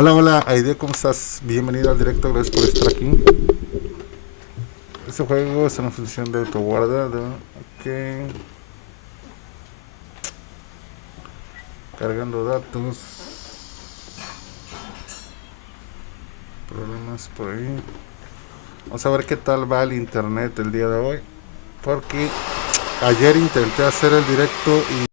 Hola, hola, Aide, ¿cómo estás? Bienvenido al directo, gracias por estar aquí. Este juego es una función de autoguardado. Ok. Cargando datos. Problemas por ahí. Vamos a ver qué tal va el internet el día de hoy. Porque ayer intenté hacer el directo y...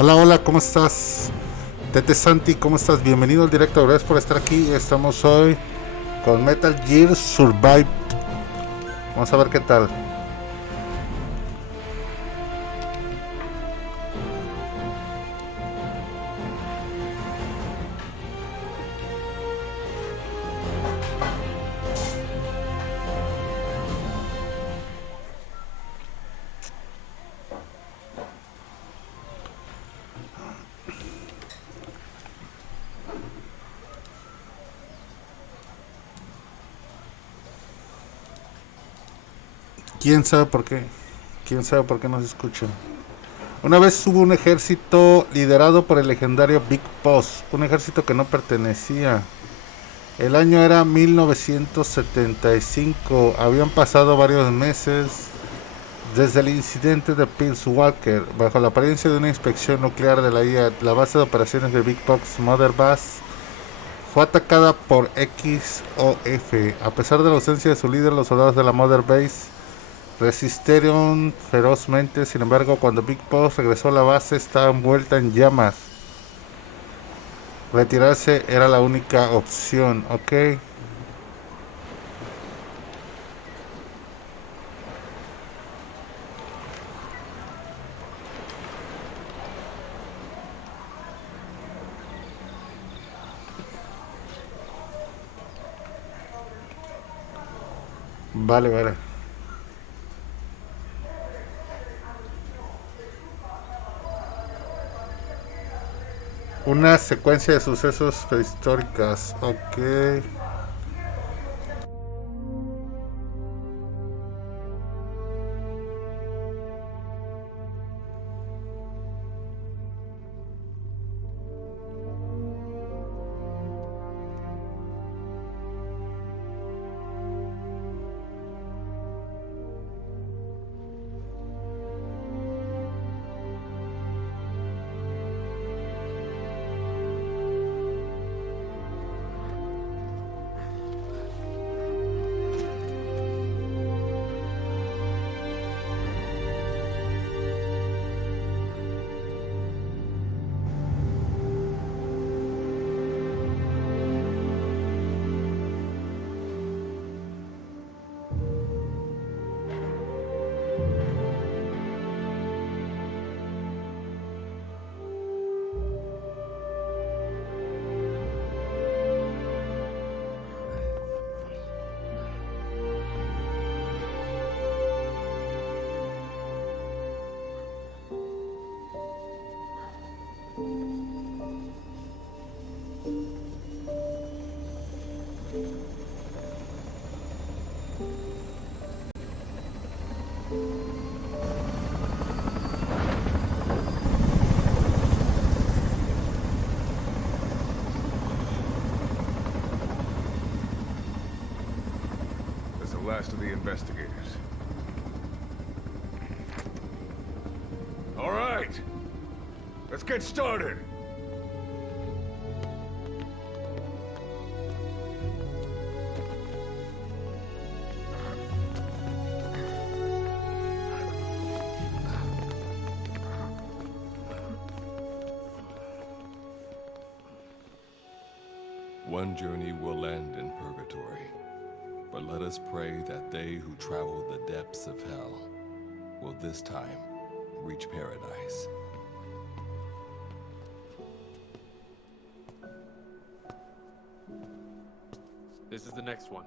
Hola, hola, ¿cómo estás? Tete Santi, ¿cómo estás? Bienvenido al directo, gracias por estar aquí. Estamos hoy con Metal Gear Survive. Vamos a ver qué tal. ¿Quién sabe por qué? ¿Quién sabe por qué no se escucha? Una vez hubo un ejército liderado por el legendario Big Boss, un ejército que no pertenecía. El año era 1975, habían pasado varios meses desde el incidente de Peace Walker. Bajo la apariencia de una inspección nuclear de la IA, la base de operaciones de Big Box Mother Base fue atacada por XOF. A pesar de la ausencia de su líder, los soldados de la Mother Base resistieron ferozmente. Sin embargo, cuando Big Boss regresó a la base, estaba envuelta en llamas. Retirarse era la única opción, ¿ok? Vale, vale. Una secuencia de sucesos prehistóricas, ok. That's the last of the investigators. All right, let's get started. one journey will end in purgatory, but let us pray that they who travel the depths of hell will this time reach paradise. This is the next one.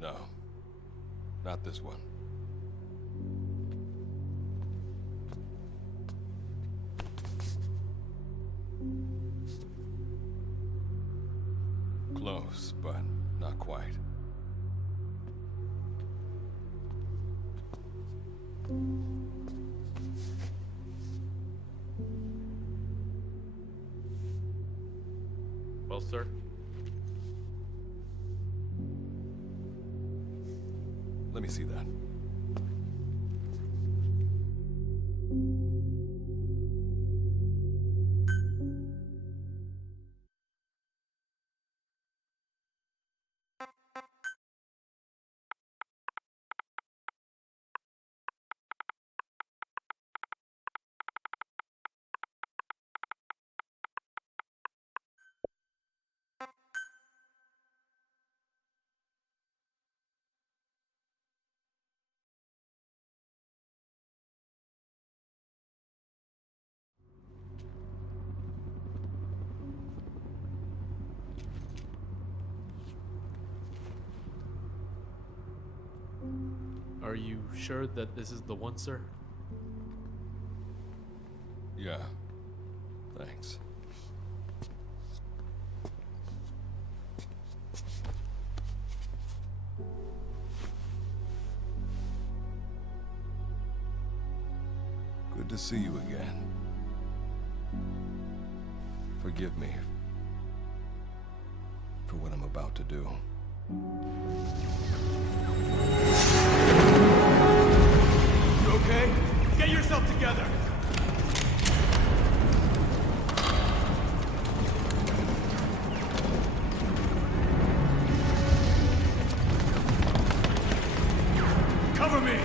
No, not this one. Close, but not quite. Well, sir. Let me see that. Are you sure that this is the one, sir? Yeah. Thanks. Good to see you again. Forgive me for what I'm about to do. You okay? Get yourself together! Cover me!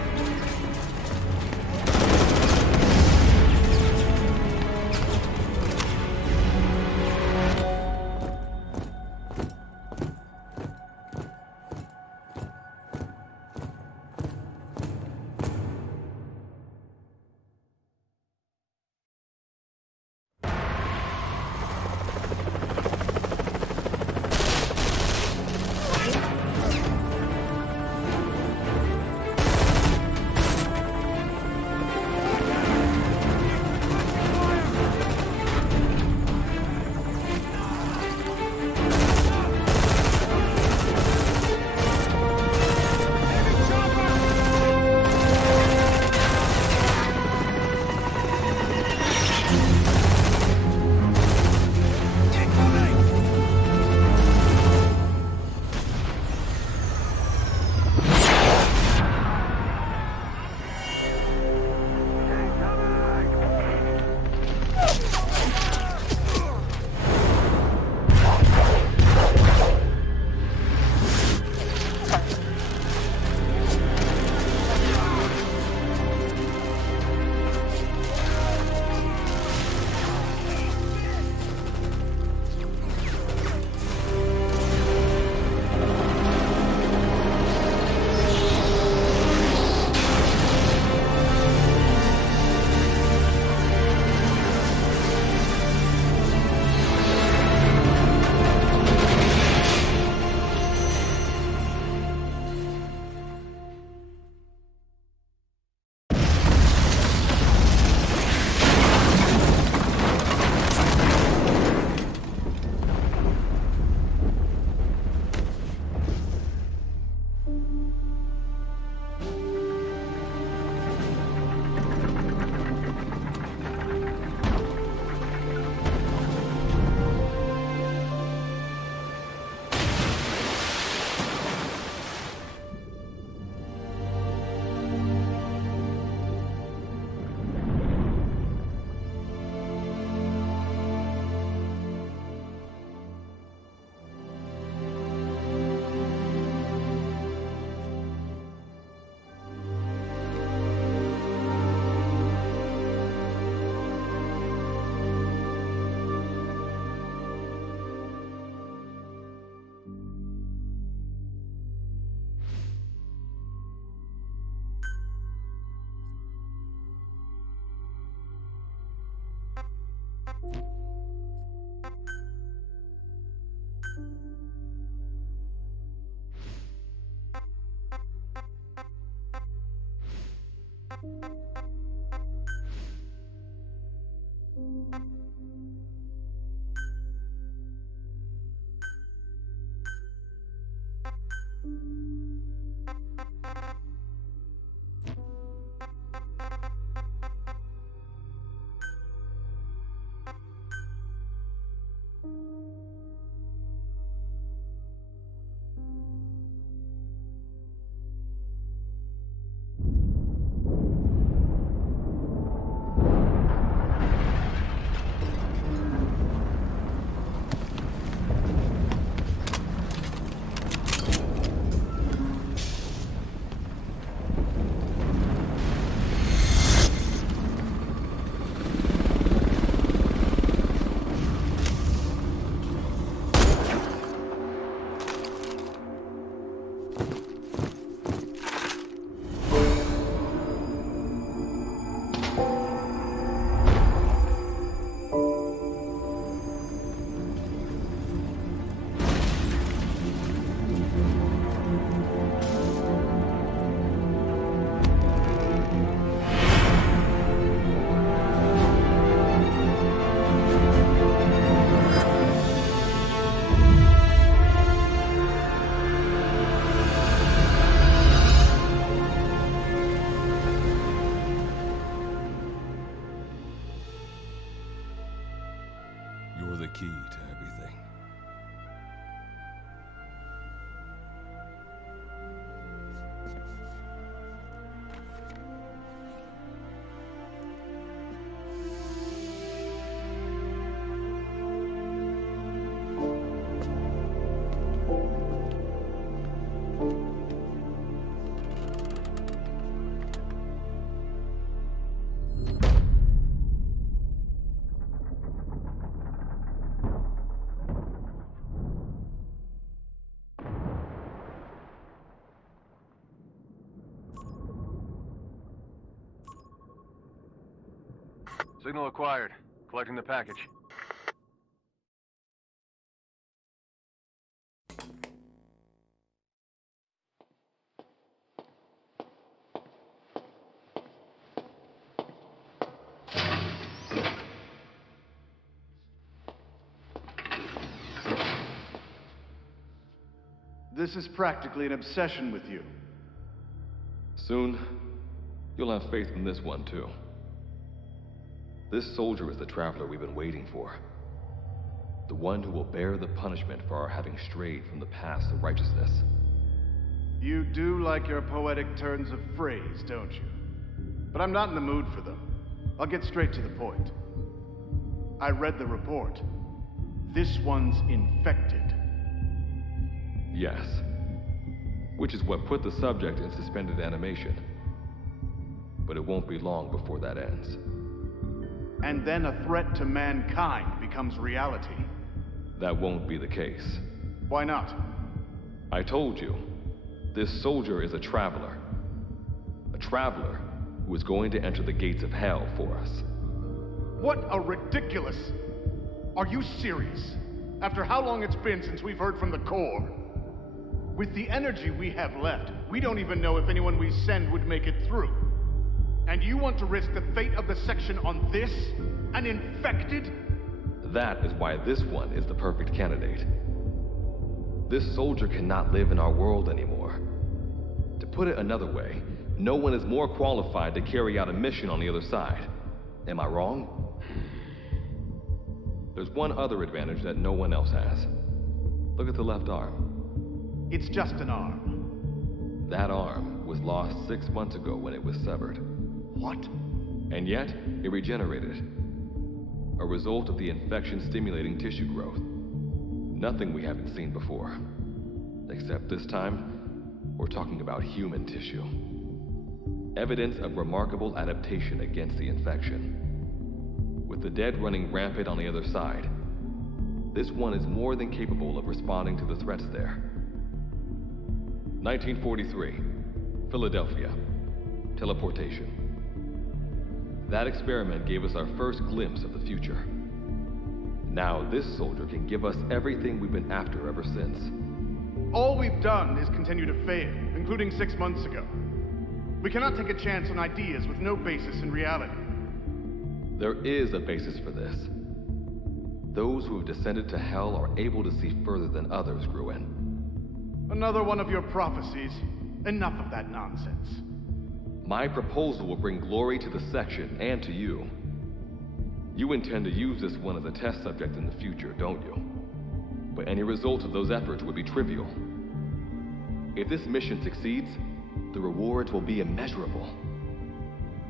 You're the key to everything. Signal acquired. Collecting the package. This is practically an obsession with you. Soon, you'll have faith in this one, too. This soldier is the traveler we've been waiting for. The one who will bear the punishment for our having strayed from the paths of righteousness. You do like your poetic turns of phrase, don't you? But I'm not in the mood for them. I'll get straight to the point. I read the report. This one's infected. Yes. Which is what put the subject in suspended animation. But it won't be long before that ends. And then a threat to mankind becomes reality. That won't be the case. Why not? I told you, this soldier is a traveler. A traveler who is going to enter the gates of hell for us. What a ridiculous... Are you serious? After how long it's been since we've heard from the Corps? With the energy we have left, we don't even know if anyone we send would make it through. And you want to risk the fate of the section on this? An infected? That is why this one is the perfect candidate. This soldier cannot live in our world anymore. To put it another way, no one is more qualified to carry out a mission on the other side. Am I wrong? There's one other advantage that no one else has. Look at the left arm. It's just an arm. That arm was lost 6 months ago when it was severed. What? And yet, it regenerated. A result of the infection-stimulating tissue growth. Nothing we haven't seen before. Except this time, we're talking about human tissue. Evidence of remarkable adaptation against the infection. With the dead running rampant on the other side, this one is more than capable of responding to the threats there. 1943, Philadelphia. Teleportation. That experiment gave us our first glimpse of the future. Now this soldier can give us everything we've been after ever since. All we've done is continue to fail, including 6 months ago. We cannot take a chance on ideas with no basis in reality. There is a basis for this. Those who have descended to hell are able to see further than others, Gruen. Another one of your prophecies. Enough of that nonsense. My proposal will bring glory to the section and to you. You intend to use this one as a test subject in the future, don't you? But any result of those efforts would be trivial. If this mission succeeds, the rewards will be immeasurable.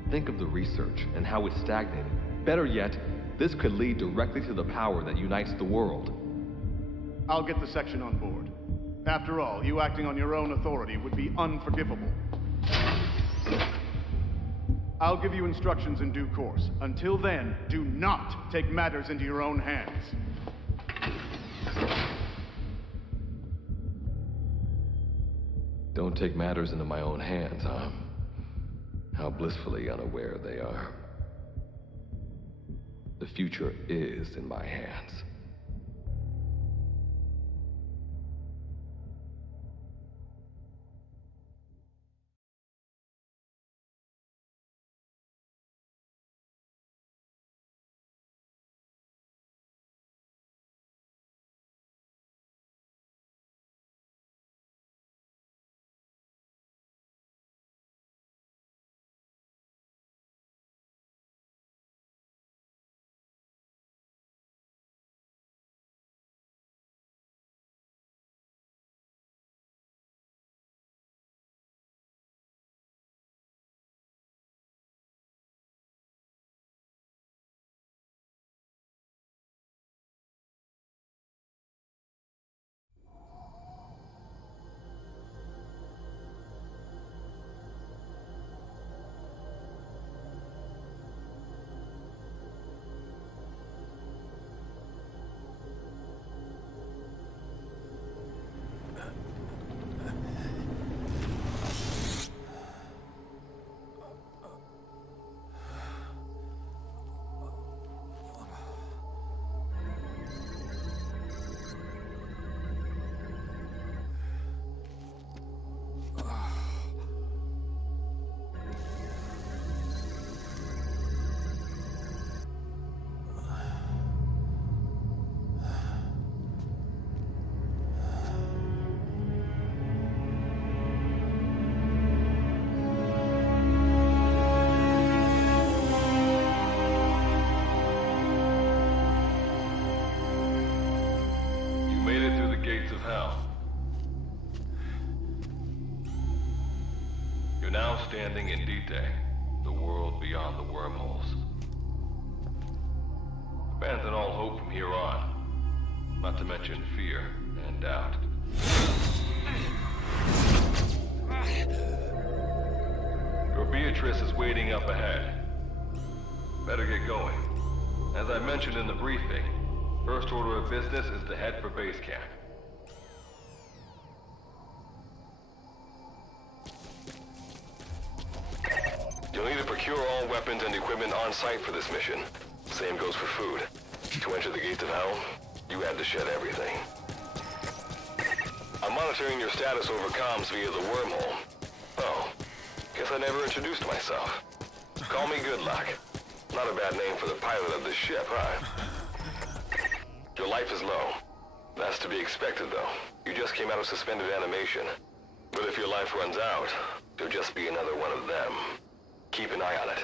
Think of the research and how it's stagnated. Better yet, this could lead directly to the power that unites the world. I'll get the section on board. After all, you acting on your own authority would be unforgivable. I'll give you instructions in due course. Until then, do not take matters into your own hands. Don't take matters into my own hands, huh? How blissfully unaware they are. The future is in my hands. Now standing in DEJO, the world beyond the wormholes. Abandon all hope from here on, not to mention fear and doubt. Your Beatrice is waiting up ahead. Better get going. As I mentioned in the briefing, first order of business is to head for base camp. You'll need to procure all weapons and equipment on site for this mission. Same goes for food. To enter the gates of hell, you had to shed everything. I'm monitoring your status over comms via the wormhole. Oh, guess I never introduced myself. Call me Good Luck. Not a bad name for the pilot of this ship, huh? Your life is low. That's to be expected, though. You just came out of suspended animation. But if your life runs out, you'll just be another one of them. Keep an eye on it.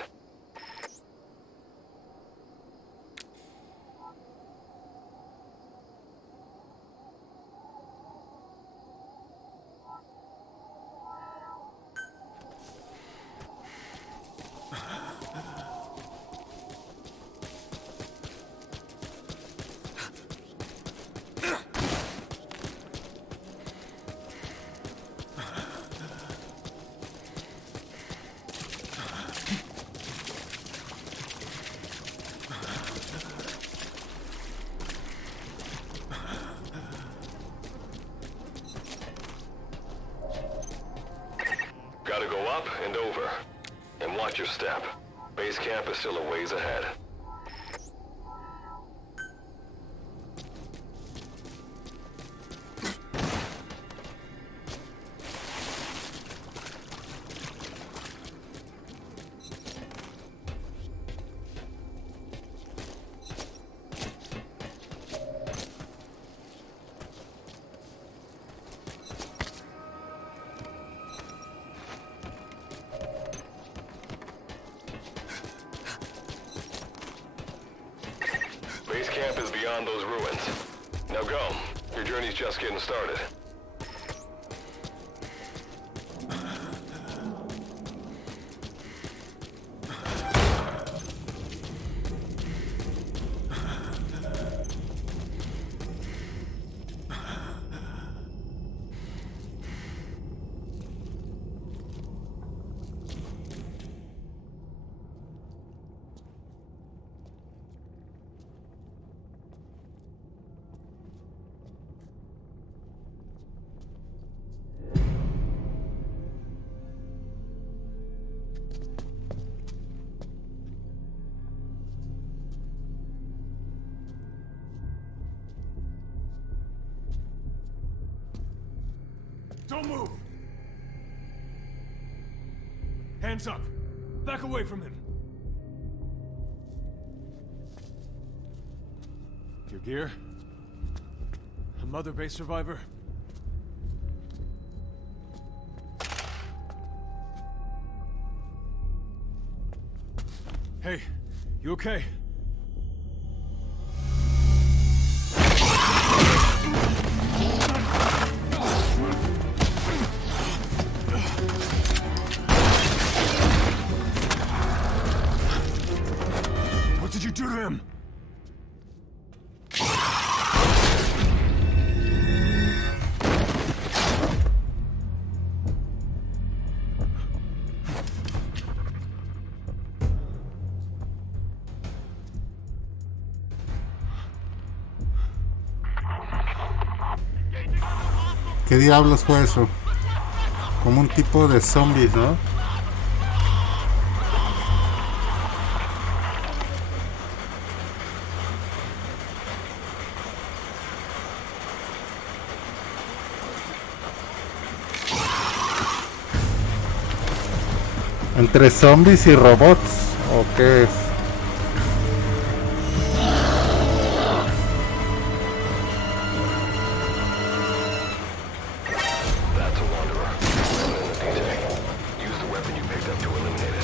Gotta go up and over. And watch your step. Base camp is still a ways ahead. beyond those ruins. Now go. Your journey's just getting started. Don't move! Hands up! Back away from him! Your gear? A Mother Base survivor? Hey, you okay? What did you do to him? ¿Qué diablos fue eso? Como un tipo de zombies, ¿no? ¿Entre zombies y robots? ¿O qué es? That's a wanderer. Landed in the D-Tank. Use the weapon you picked up to eliminate it.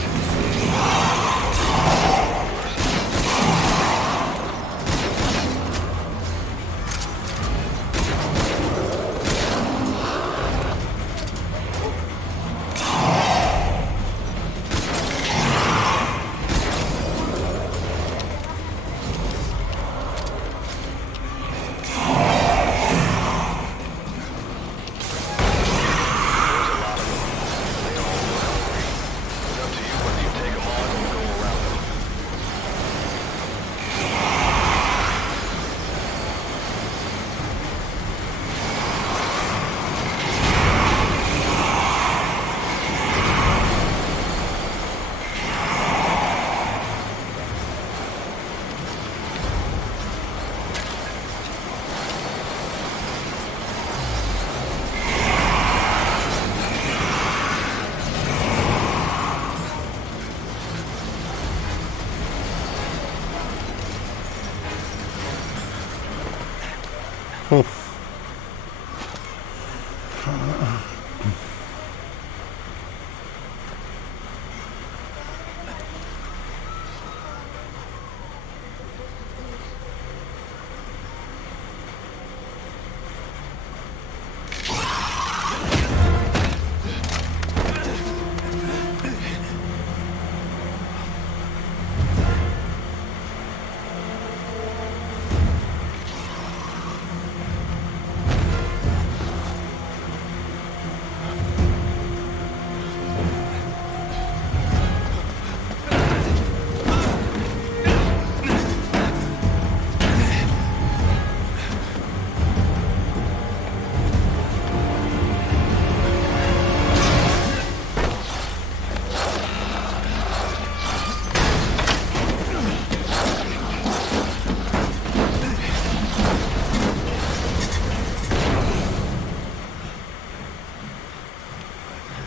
Uf.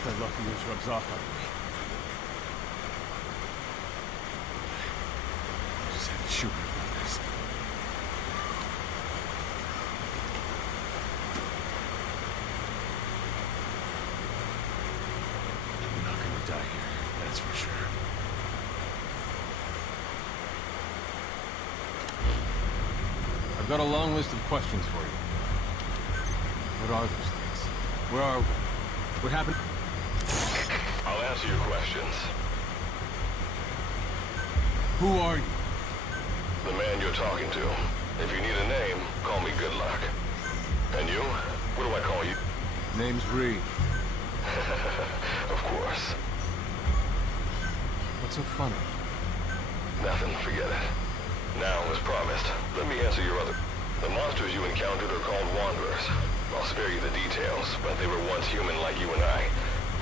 That lucky news rubs off on me. I just had to shoot my brothers. I'm not gonna die here, that's for sure. I'm I've got a long list of questions for you. What are those things? Where are we? What happened? I'll answer your questions. Who are you? The man you're talking to. If you need a name, call me Good Luck. And you? What do I call you? Name's Reed. Of course. What's so funny? Nothing, forget it. Now, as promised, let me answer your other... The monsters you encountered are called Wanderers. I'll spare you the details, but they were once human like you and I,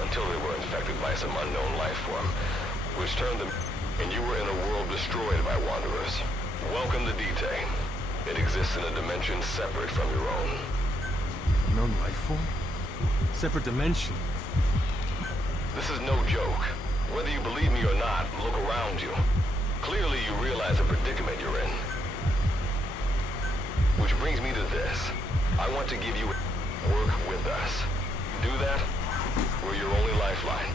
until they were infected by some unknown life form, which turned them... And you were in a world destroyed by Wanderers. Welcome to DEJO. It exists in a dimension separate from your own. Unknown life form? Separate dimension? This is no joke. Whether you believe me or not, look around you. Clearly you realize the predicament you're in. Which brings me to this. I want to give you work with us. Do that, we're your only lifeline.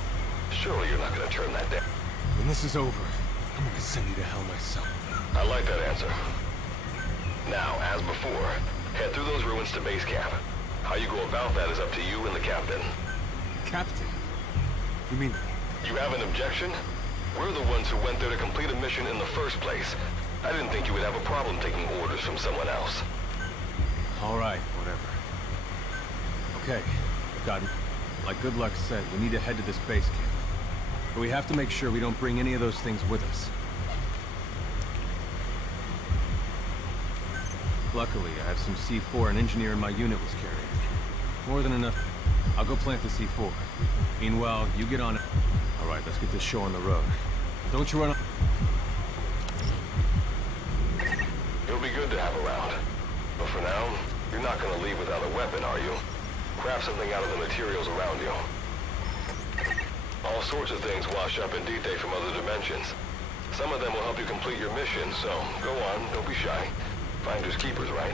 Surely you're not going to turn that down. When this is over, I'm gonna send you to hell myself. I like that answer. Now, as before, head through those ruins to base camp. How you go about that is up to you and the captain. Captain? You mean... You have an objection? We're the ones who went there to complete a mission in the first place. I didn't think you would have a problem taking orders from someone else. Alright, whatever. Okay, got it. Like Good Luck said, we need to head to this base camp. But we have to make sure we don't bring any of those things with us. Luckily, I have some C4 an engineer in my unit was carrying. More than enough. I'll go plant the C4. Meanwhile, you get on it. Alright, let's get this show on the road. Don't you run... It'll be good to have around. But for now, you're not gonna leave without a weapon, are you? Craft something out of the materials around you. All sorts of things wash up in DEJO from other dimensions. Some of them will help you complete your mission, so go on, don't be shy. Finders keepers, right?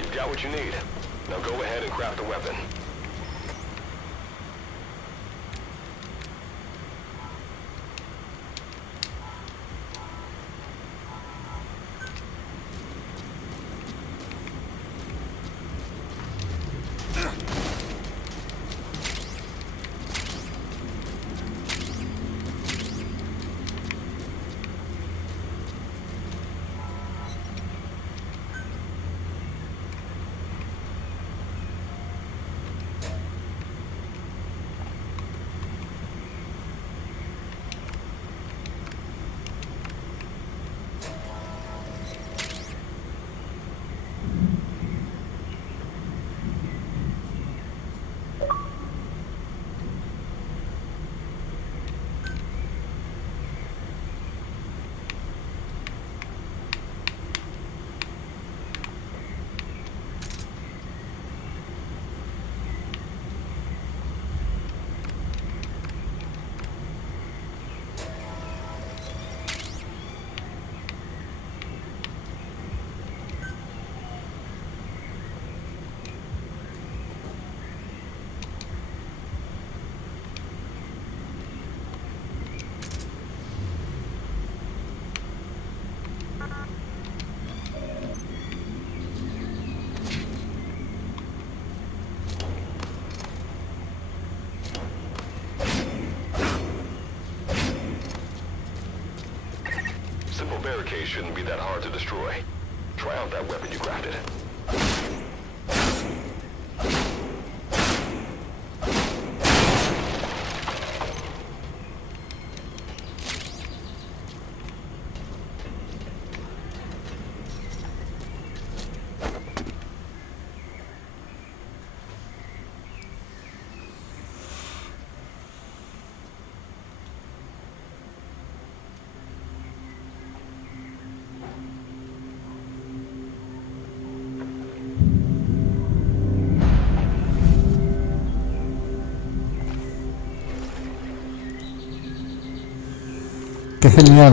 You've got what you need. Now go ahead and craft a weapon. Simple barricade shouldn't be that hard to destroy. Try out that weapon you crafted.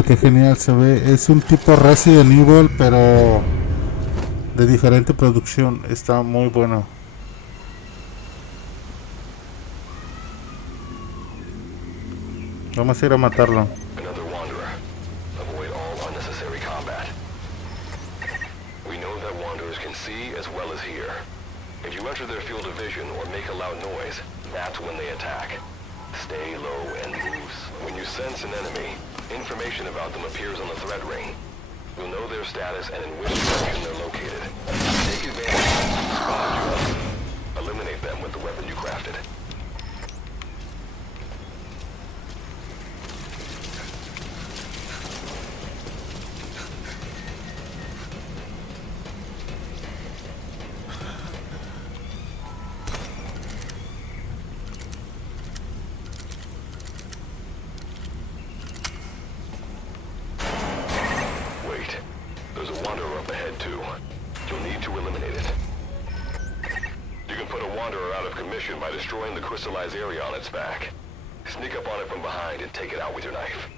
Qué genial se ve. Es un tipo Resident Evil, pero de diferente producción. Está muy bueno. Vamos a ir a matarlo. Another wanderer. Avoid all unnecessary combat. We know that wanderers can see as well as hear. If you enter their field of vision or make a loud noise, that's when they attack. Stay low and loose. When you sense an enemy, information about them appears on the threat ring. You'll know their status and in which direction they're located. Take advantage of them to spot you. Eliminate them with the weapon you crafted. By destroying the crystallized area on its back. Sneak up on it from behind and take it out with your knife.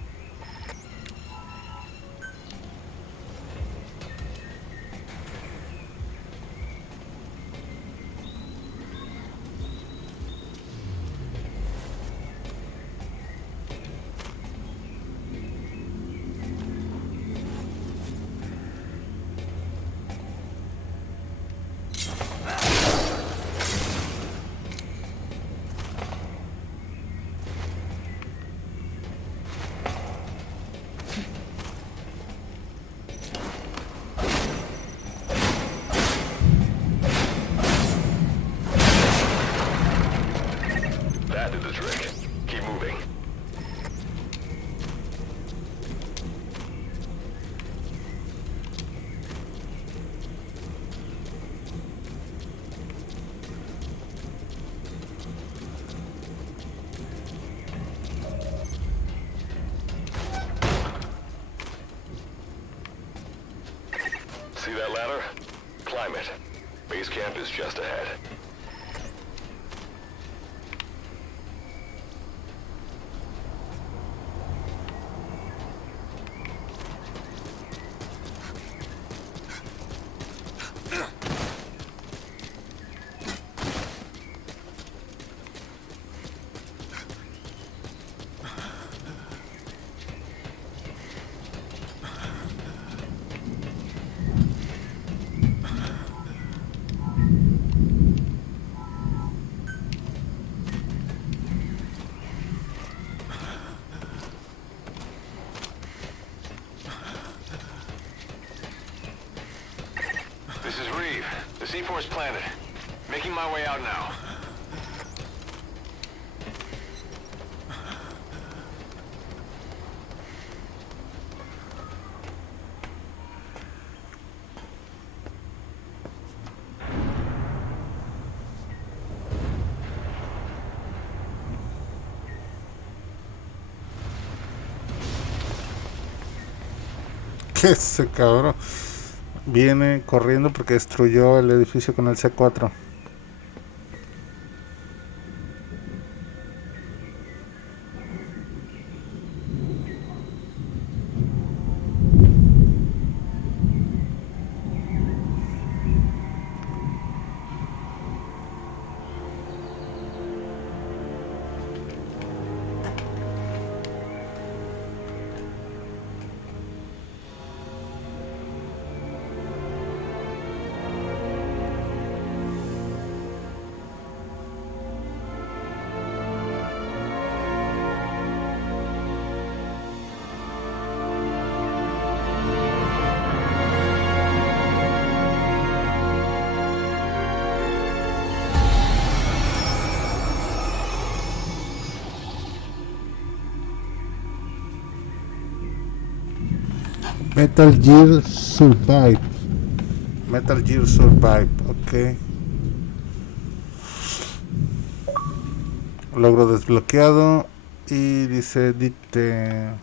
See that ladder? Climb it. Base camp is just ahead. C4 is planted. Making my way out now. ¿Qué es ese cabrón? Viene corriendo porque destruyó el edificio con el C4. Metal Gear Survive. Metal Gear Survive, ok. Logro desbloqueado y dice dite.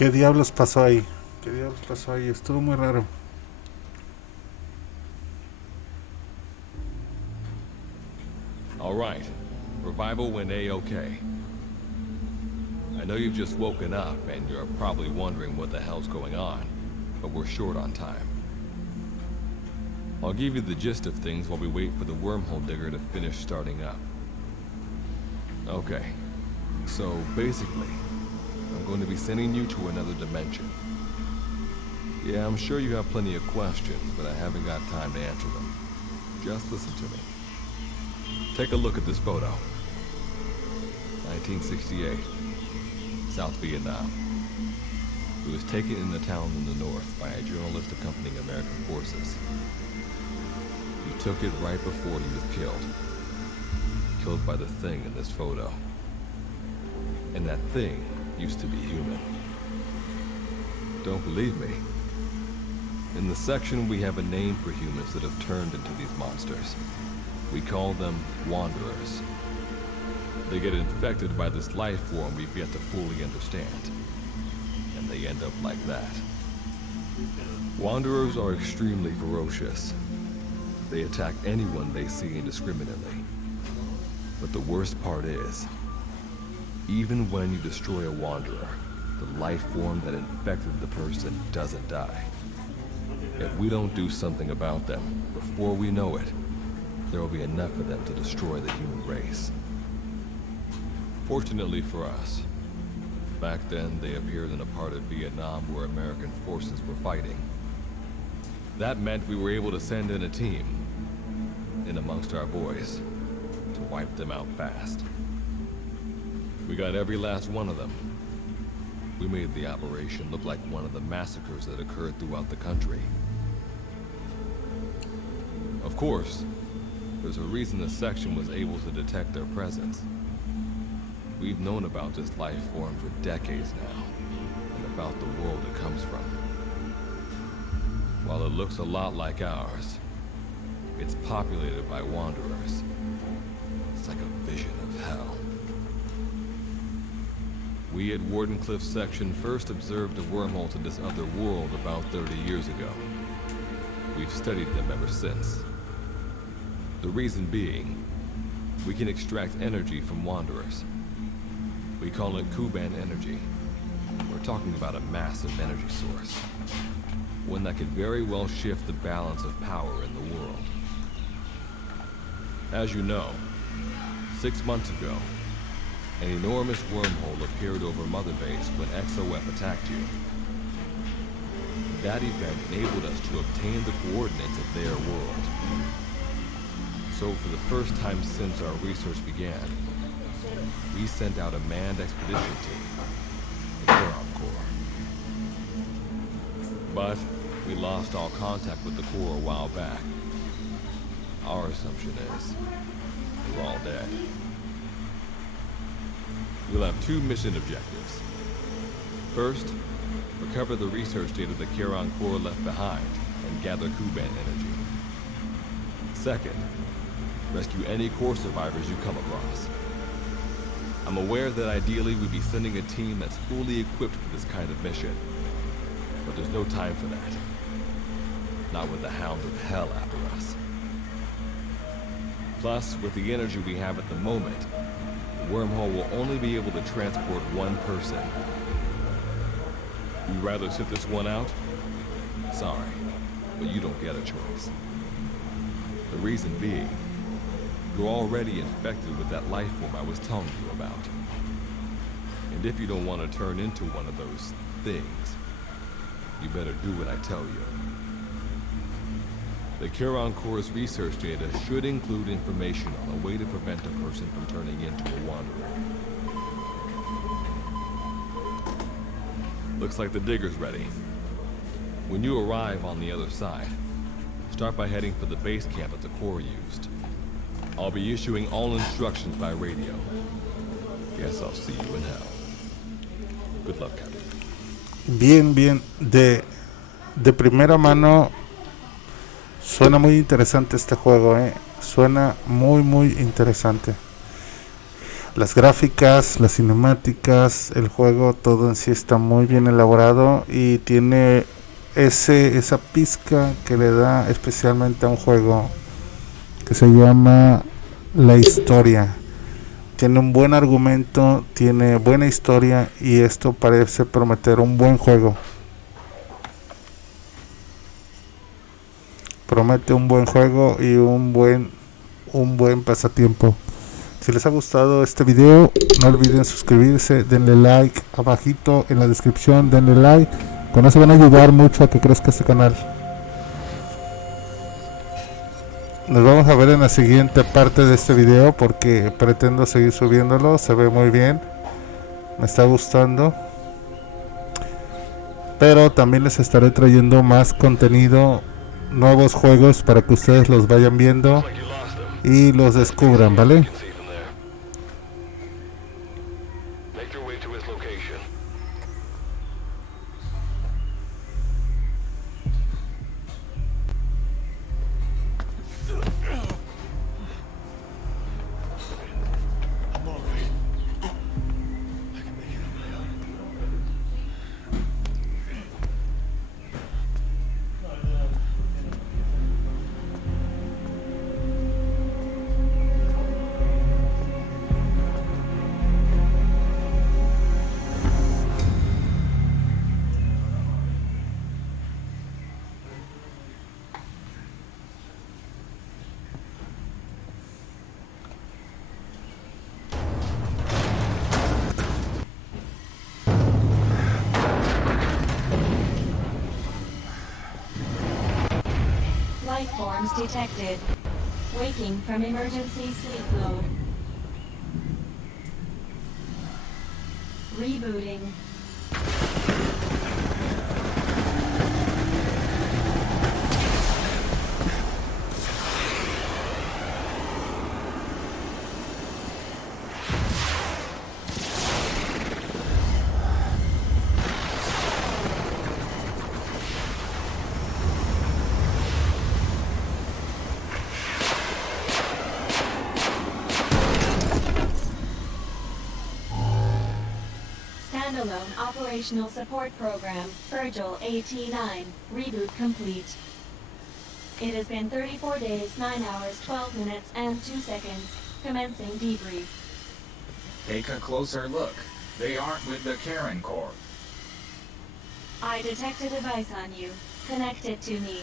¿Qué diablos pasó ahí? ¿Qué diablos pasó ahí? Estuvo muy raro. All right. Revival went A-okay. I know you've just woken up and you're probably wondering what the hell's going on, but we're short on time. I'll give you the gist of things while we wait for the wormhole digger to finish starting up. Okay. So, basically, I'm going to be sending you to another dimension. Yeah, I'm sure you have plenty of questions, but I haven't got time to answer them. Just listen to me. Take a look at this photo. 1968. South Vietnam. It was taken in a town in the north by a journalist accompanying American forces. He took it right before he was killed. Killed by the thing in this photo. And that thing used to be human. Don't believe me? In the section we have a name for humans that have turned into these monsters. We call them Wanderers. They get infected by this life form we've yet to fully understand. And they end up like that. Wanderers are extremely ferocious. They attack anyone they see indiscriminately. But the worst part is, even when you destroy a Wanderer, the life form that infected the person doesn't die. If we don't do something about them, before we know it, there will be enough of them to destroy the human race. Fortunately for us, back then they appeared in a part of Vietnam where American forces were fighting. That meant we were able to send in a team, in amongst our boys, to wipe them out fast. We got every last one of them. We made the operation look like one of the massacres that occurred throughout the country. Of course, there's a reason the section was able to detect their presence. We've known about this life form for decades now, and about the world it comes from. While it looks a lot like ours, it's populated by Wanderers. It's like a vision of hell. We at Wardenclyffe section first observed a wormhole to this other world about 30 years ago. We've studied them ever since. The reason being, we can extract energy from Wanderers. We call it Kuban energy. We're talking about a massive energy source. One that could very well shift the balance of power in the world. As you know, 6 months ago, an enormous wormhole appeared over Mother Base when XOF attacked you. That event enabled us to obtain the coordinates of their world. So for the first time since our research began, we sent out a manned expedition team, the Charon Corps. But we lost all contact with the Corps a while back. Our assumption is they're all dead. We'll have 2 mission objectives. First, recover the research data the Charon Corps left behind and gather Kuban energy. Second, rescue any Corps survivors you come across. I'm aware that ideally we'd be sending a team that's fully equipped for this kind of mission. But there's no time for that. Not with the hounds of hell after us. Plus, with the energy we have at the moment, the wormhole will only be able to transport one person. You'd rather sit this one out? Sorry, but you don't get a choice. The reason being, you're already infected with that life form I was telling you about. And if you don't want to turn into one of those things, you better do what I tell you. The Charon Corps' research data should include information on a way to prevent a person from turning into a Wanderer. Looks like the digger's ready. When you arrive on the other side, start by heading for the base camp that the Corps used. I'll be issuing all instructions by radio. Guess I'll see you in hell. Good luck, Captain. Bien, bien. De primera mano, suena muy interesante este juego, Suena muy, muy interesante. Las gráficas, las cinemáticas, el juego, todo en sí está muy bien elaborado y tiene esa pizca que le da especialmente a un juego que se llama la historia. Tiene un buen argumento, tiene buena historia y esto parece prometer un buen juego. Promete un buen juego y un buen pasatiempo. Si les ha gustado este video, no olviden suscribirse, denle like abajito en la descripción, denle like. Con eso van a ayudar mucho a que crezca este canal. Nos vamos a ver en la siguiente parte de este video porque pretendo seguir subiéndolo. Se ve muy bien, me está gustando, pero también les estaré trayendo más contenido, nuevos juegos para que ustedes los vayan viendo y los descubran, ¿vale? Life forms detected. Waking from emergency sleep mode. Rebooting. Standalone Operational Support Program, Virgil AT9, reboot complete. It has been 34 days, 9 hours, 12 minutes, and 2 seconds. Commencing debrief. Take a closer look. They aren't with the Karen Corps. I detect a device on you. Connect it to me.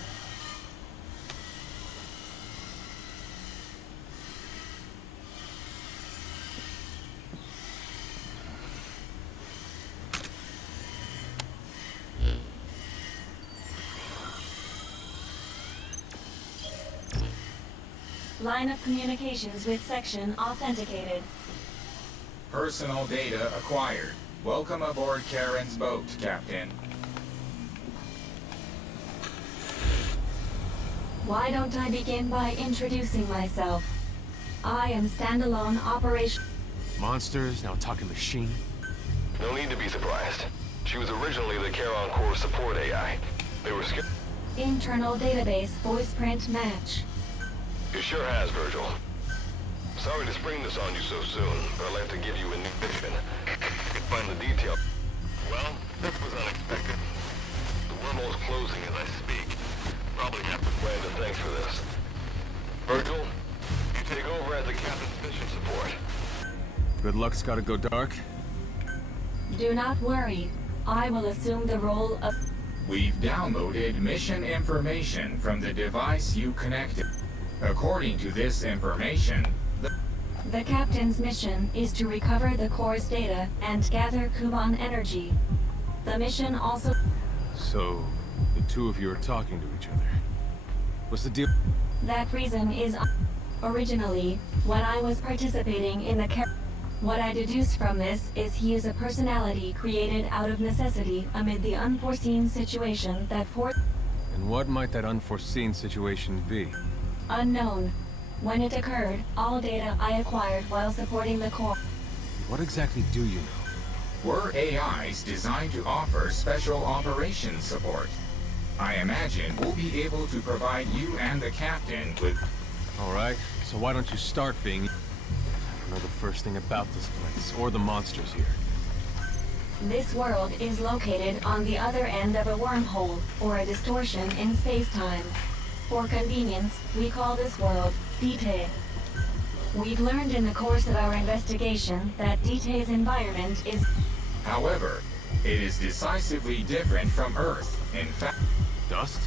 Line of communications with section authenticated. Personal data acquired. Welcome aboard Karen's boat, Captain. Why don't I begin by introducing myself? I am standalone operation. Monsters, now talking machine. No need to be surprised. She was originally the Charon Corps support AI. They were scared. Internal database voice print match. It sure has, Virgil. Sorry to spring this on you so soon, but I'll have to give you a new mission. You can find the detail. Well, this was unexpected. The wormhole's closing as I speak. Probably have to plan to thanks for this. Virgil, you take over as the captain's mission support. Good luck's gotta go dark. Do not worry. I will assume the role of... We've downloaded mission information from the device you connected. According to this information, the captain's mission is to recover the Corps' data and gather Kuban energy. The mission also... So, the two of you are talking to each other. What's the deal? That reason is... Originally, when I was participating in the... What I deduce from this is he is a personality created out of necessity amid the unforeseen situation that And what might that unforeseen situation be? Unknown. When it occurred, all data I acquired while supporting the Corps. What exactly do you know? We're AIs designed to offer special operations support. I imagine we'll be able to provide you and the captain with... Alright, so why don't you start being... don't know the first thing about this place, or the monsters here. This world is located on the other end of a wormhole, or a distortion in space-time. For convenience, we call this world DEJO. We've learned in the course of our investigation that DEJO's environment is... However, it is decisively different from Earth. In fact, Dust?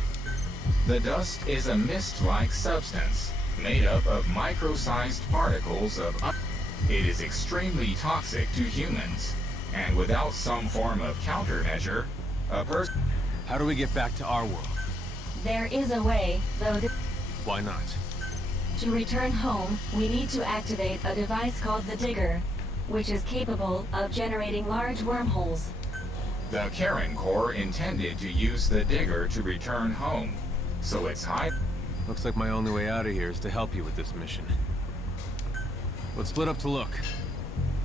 the dust is a mist-like substance made up of micro-sized particles of... It is extremely toxic to humans, and without some form of countermeasure, a person... How do we get back to our world? There is a way, though Why not? to return home, we need to activate a device called the Digger, which is capable of generating large wormholes. The Karen Corps intended to use the digger to return home, so it's high... Looks like my only way out of here is to help you with this mission. Let's split up to look.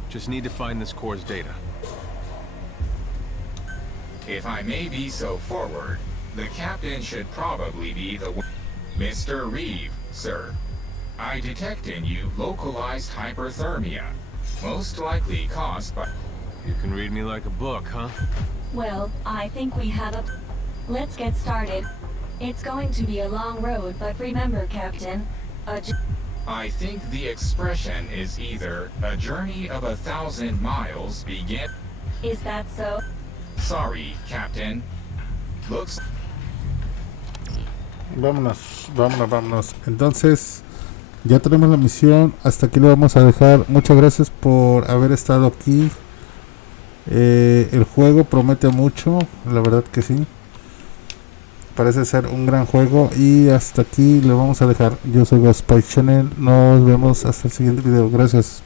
Just need to find this core's data. If I may be so forward, the captain should probably be the one... Mr. Reeve, sir. I detect in you localized hyperthermia, most likely caused by... You can read me like a book, huh? Well, I think we have a... Let's get started. It's going to be a long road, but remember, Captain, I think the expression is either a journey of 1,000 miles begin... Is that so? Sorry, Captain. Looks... Vámonos. Entonces, ya tenemos la misión. Hasta aquí lo vamos a dejar. Muchas gracias por haber estado aquí. El juego promete mucho, la verdad que sí. Parece ser un gran juego. Y hasta aquí lo vamos a dejar. Yo soy Gothspice Channel. Nos vemos hasta el siguiente video. Gracias.